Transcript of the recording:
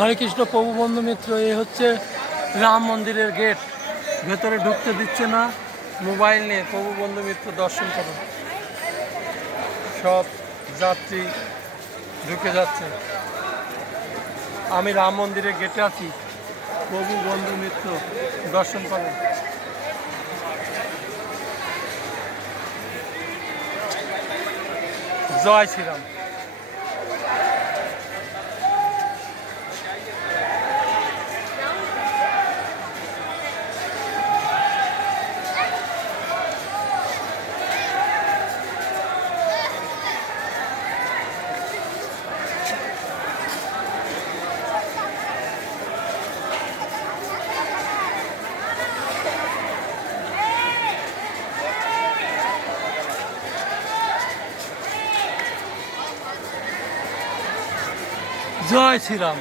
হরে কৃষ্ণ প্রভু বন্ধু মিত্র, এই হচ্ছে রাম মন্দিরের গেট। ভেতরে ঢুকতে দিচ্ছে না, মোবাইল নিয়ে প্রভু বন্ধু মিত্র দর্শন করুন। সব যাত্রী ঢুকে যাচ্ছে। আমি রাম মন্দিরের গেটে আছি, প্রভু বন্ধু মিত্র দর্শন করুন। জয় শ্রীরাম। জয় শ্রীরাম।